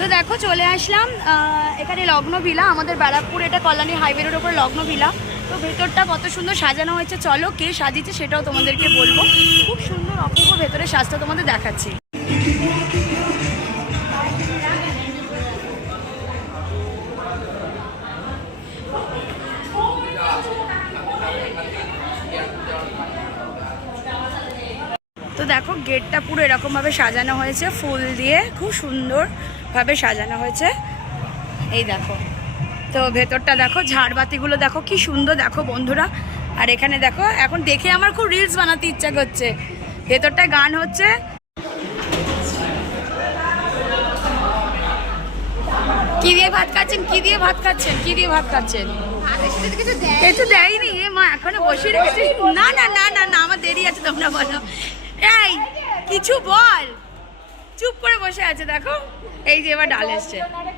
তো দেখো চলে আসলাম এখানে লগ্ন ভিলা, আমাদের ব্যারাকপুর, এটা কল্যাণী হাইওয়ে রোডের উপর লগ্ন ভিলা। তো ভেতরটা কত সুন্দর সাজানো হয়েছে, চলো কে সাজিয়েছে সেটাও তোমাদেরকে বলবো। খুব সুন্দর অপূর্ব ভেতরের সাজটা তোমাদের দেখাচ্ছি। তো দেখো গেটটা পুরো এরকমভাবে সাজানো হয়েছে ফুল দিয়ে, খুব সুন্দরভাবে সাজানো হয়েছে। এই দেখো, তো ভেতরটা দেখো, ঝাড়বাতিগুলো দেখো কি সুন্দর, দেখো বন্ধুরা। আর এখানে দেখো, এখন দেখে আমার খুব রিলস বানাতে ইচ্ছা করছে। ভেতরটা গান হচ্ছে। কি দিয়ে ভাত খাচ্ছেন, কি দিয়ে ভাত খাচ্ছেন, কি দিয়ে ভাত খাচ্ছেন? কিছু দেয়নি মা, এখনো বসে রেখেছি। না না না না না, আমার দেরি আছে, তোমরা বলো। এই কিছু বল, চুপ করে বসে আছে দেখো। এই যে এবার ডাল এসছে।